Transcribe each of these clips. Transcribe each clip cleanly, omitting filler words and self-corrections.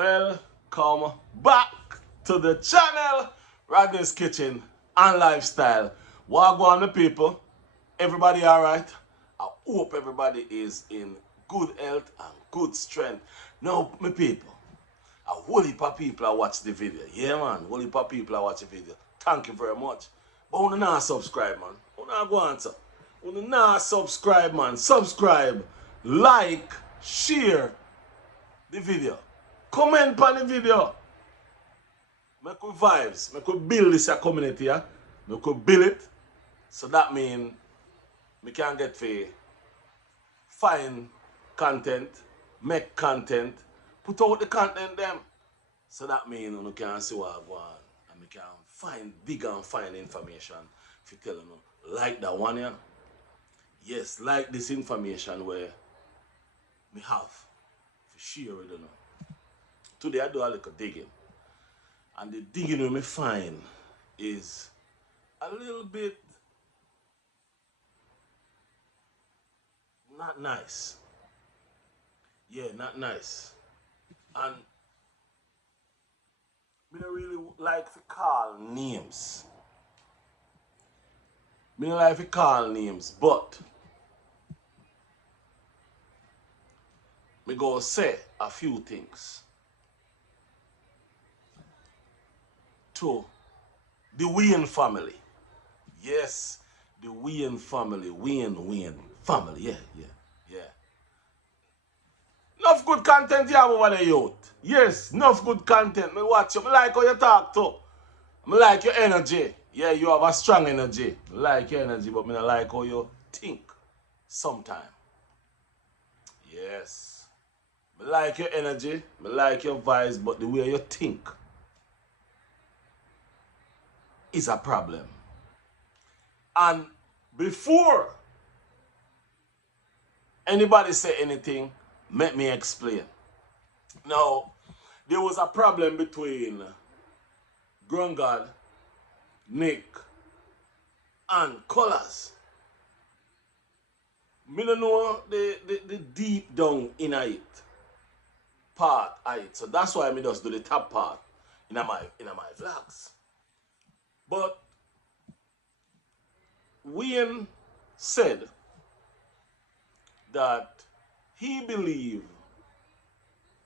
Welcome back to the channel, Ragner's Kitchen and Lifestyle. Wagwan, the people. Everybody alright? I hope everybody is in good health and good strength. Now, my people, a whole heap of people I watch the video. Yeah, man, a whole heap of people I watch the video. Thank you very much. But you not subscribe, man. You not go answer. You not subscribe, man. Subscribe, like, share the video. Comment on the video. Make we vibes. Make we build this community. Yeah? Make we build it. So that means we can get to find content, make content, put out the content them. So that means you can see what I want. And we can find bigger and fine information. If you tell them, like that one here. Yes, like this information where we have. For sure, we don't know. Today I do a little digging. And the digging we find is a little bit not nice. Yeah, not nice. And I don't really like to call names. I don't like to call names, but I go say a few things to the Wayne family. Yes, the Wayne family. Wayne family. Yeah. Enough good content you have over there, youth. Yes, enough good content. Me watch you. I like how you talk too. I like your energy. Yeah, you have a strong energy. I like your energy, but I don't like how you think sometimes. Yes. I like your energy. I like your vibes, but the way you think is a problem. And before anybody say anything, let me explain. Now, there was a problem between Grungad, Nick, and Colaz. I don't know the deep down in it part of it. So that's why I just do the top part in my vlogs. But Wayne said that he believed,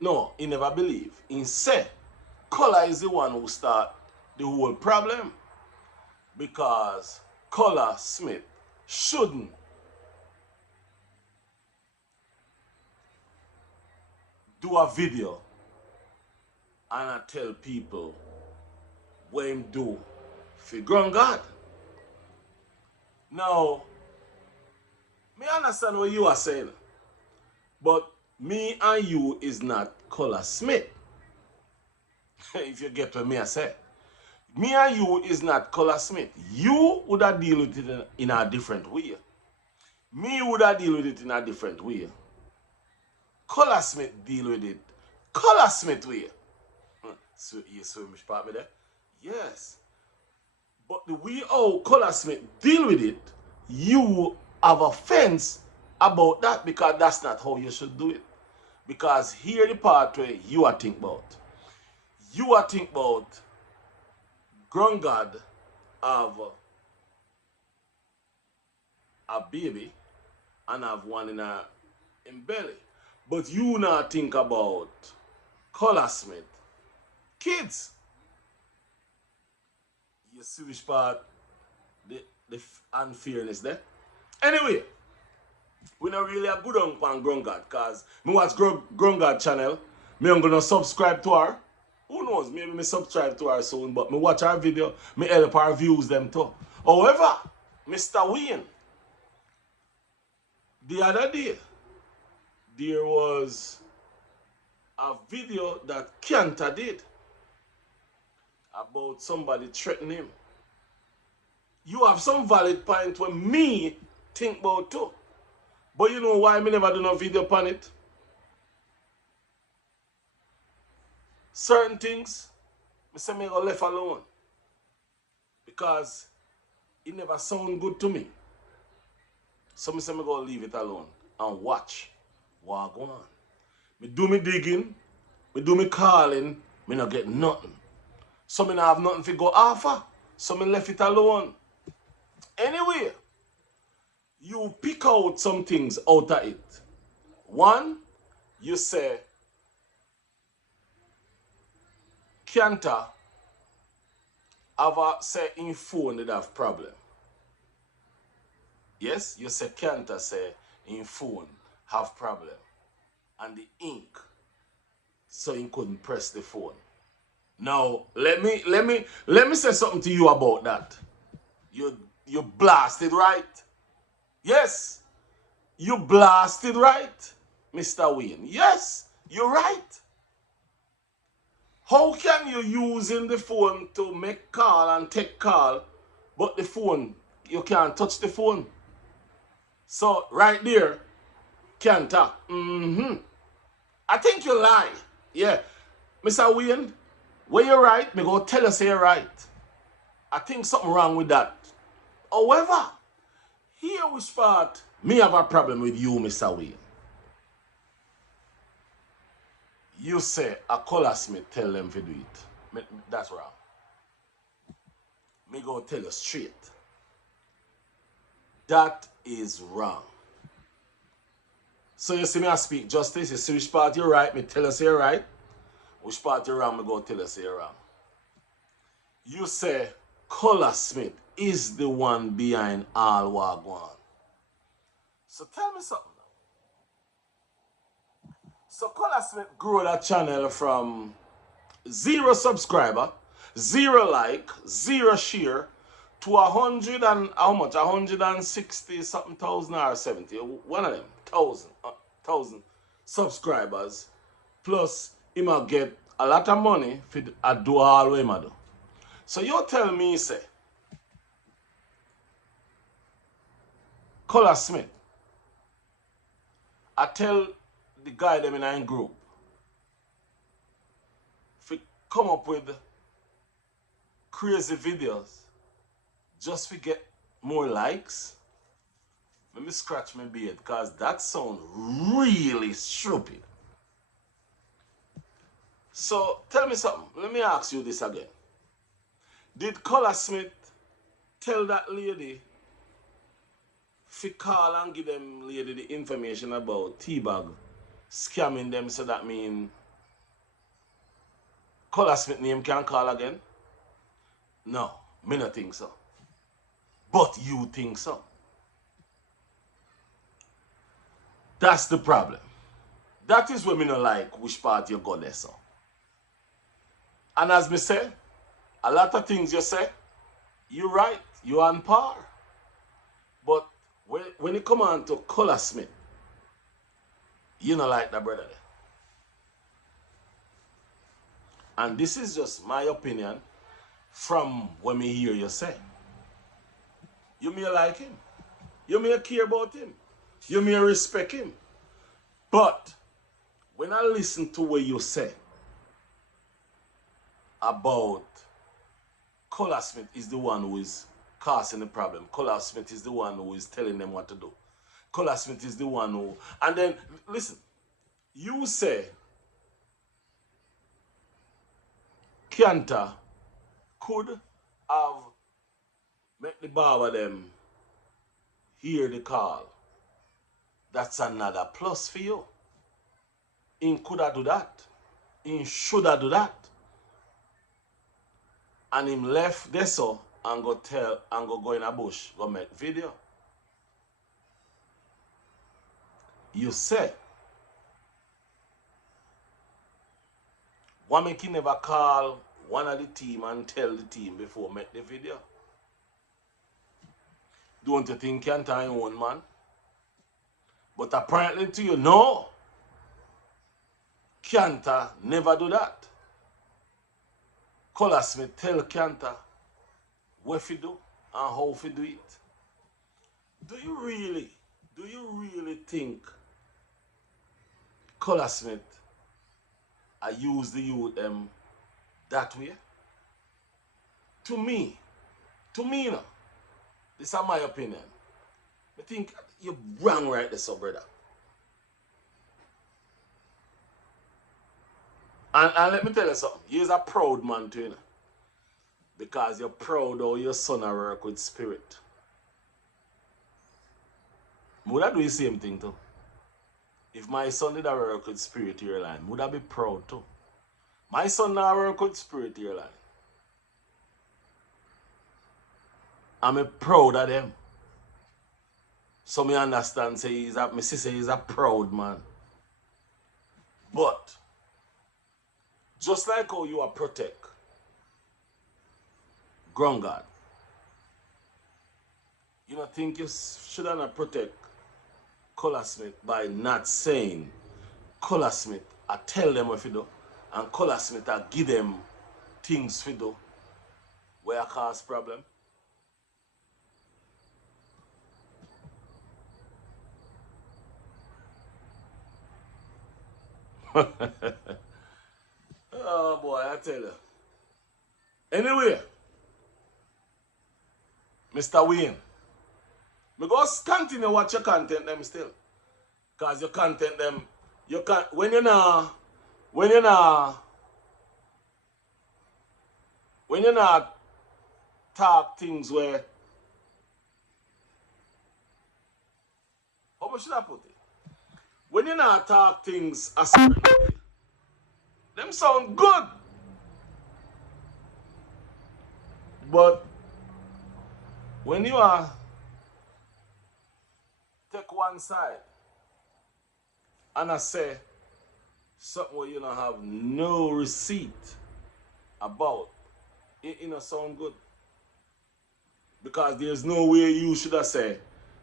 no, he never believed. He said Colaz is the one who started the whole problem because Colaz Smith shouldn't do a video and I tell people what him do for Grungad. Now, me understand what you are saying, but me and you is not Colaz Smith. If you get what me I say. Me and you is not Colaz Smith. You would have deal with it in a different way. Me would have deal with it in a different way. Colaz Smith deal with it Colaz Smith way. So you saw me part me there? Yes. But the way how Colaz Smith deal with it, you have offense about that because that's not how you should do it. Because here the part where you are think about. You are think about Grungad have a baby and have one in belly. But you not think about Colaz Smith kids. You see which part the unfairness there. Anyway, we not really a good on Grungad because me watch Grungad channel. Me I'm gonna subscribe to her. Who knows? Maybe me subscribe to her soon, but me watch her video, me help her views them too. However, Mr. Wayne, the other day, there was a video that Kanta did about somebody threatening him. You have some valid point where me think about too. But you know why me never do no video upon it? Certain things, me say me go left alone. Because it never sound good to me. So me say me go leave it alone and watch what go on. Me do me digging Me do me calling, me not get nothing. So me not have nothing to go offer. So me left it alone. Anyway, you pick out some things out of it. One, you say, Kanta have a say in phone that have problem. Yes, you say Kanta say in phone have problem. And the ink, so he couldn't press the phone. Now, let me say something to you about that. You blasted right. Yes, you blasted right, Mr. Wayne. Yes, you're right. How can you using the phone to make call and take call, but the phone, you can't touch the phone? So, right there, can't talk. I think you lie. Yeah. Mr. Wayne, when you're right, me go tell you say you're right. I think something wrong with that. However, here which part me have a problem with you, Mr. Wayne. You say a Colaz Smith tell them to do it. That's wrong. Me go tell you straight. That is wrong. So you see me I speak justice. You see which part you're right, me tell us you're right. Which part you're wrong, me go tell us you're wrong. You say Colaz Smith is the one behind all what going on. So tell me something. So Colaz Smith grew that channel from 0 subscriber, 0 like, 0 share to 100 and how much? 160 something thousand or 70. One of them, thousand subscribers. Plus, he might get a lot of money for do all what he do. So you tell me, say, Colaz Smith, I tell the guy them in our group, if we come up with crazy videos just to get more likes, let me scratch my beard because that sounds really stupid. So tell me something. Let me ask you this again. Did Colaz Smith tell that lady to call and give them lady the information about T-Bag scamming them, so that mean Colaz Smith name can call again? No, me not think so. But you think so. That's the problem. That is where me not like which part you go there, so. And as me say, a lot of things you say, you're right, you're on par. But when it come on to Colaz Smith, you not like that brother there. And this is just my opinion from when me hear you say. You may like him. You may care about him. You may respect him. But when I listen to what you say about Colaz Smith is the one who is causing the problem. Colaz Smith is the one who is telling them what to do. Colaz Smith is the one who... And then, listen, you say Kanta could have made the barber them hear the call. That's another plus for you. He could have do that. He should have do that. And him left there so and go tell and go in a bush, go make video. You say, why make you never call one of the team and tell the team before make the video? Don't you think you can time one man? But apparently to you, no. Kanta never do that. Colaz Smith tell Kanta what to do and how to do it. Do you really think Colaz Smith I use the youth that way? To me, you know, this is my opinion. I think you're wrong right there, so brother. And let me tell you something. You're a proud man too, you know. Because you're proud of your son a work with spirit. Would I do the same thing too? If my son did a work with spirit airline, would I be proud too? My son now work with spirit airline. I'm proud of them. So me understand say my sister is a proud man. But just like how you are protect ground guard, you don't think you should not protect Colaz Smith by not saying Colaz Smith, I tell them what to do, and Colaz Smith I give them things to do where I cause problem. Oh boy, I tell you. Anyway, Mr. Wayne, me go continue watch your content them still. Cause your content them, you can when you not talk things where how much should I put it? When you not talk things a certain way, them sound good. But when you are take one side and I say something where you don't have no receipt about, it don't sound good. Because there's no way you should have said,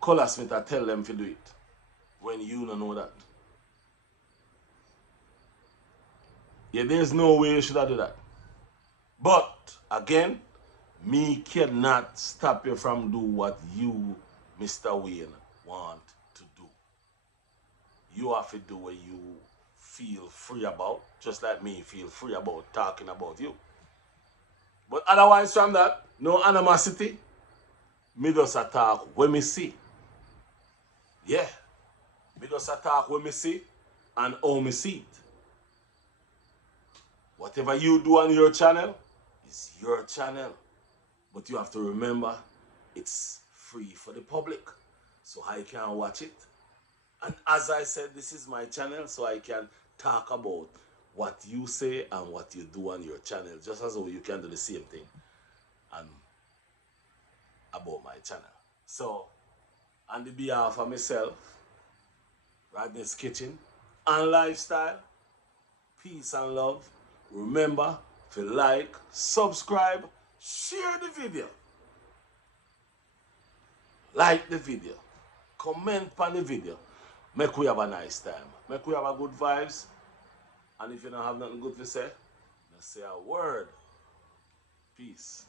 Colaz Smith, I tell them to do it. When you don't know that. Yeah, there's no way you should have do that. But, again, me cannot stop you from do what you, Mr. Wayne, want to do. You have to do what you feel free about, just like me feel free about talking about you. But otherwise from that, no animosity. Me just attack when me see. Yeah. Me just attack when me see and how me see it. Whatever you do on your channel is your channel. But you have to remember, it's free for the public. So I can watch it. And as I said, this is my channel, so I can talk about what you say and what you do on your channel. Just as though you can do the same thing and about my channel. So, on the behalf of myself, Radney's Kitchen and Lifestyle, peace and love. Remember to like, subscribe, share the video. Like the video. Comment on the video. Make we have a nice time. Make we have a good vibes. And if you don't have nothing good to say, let's say a word. Peace.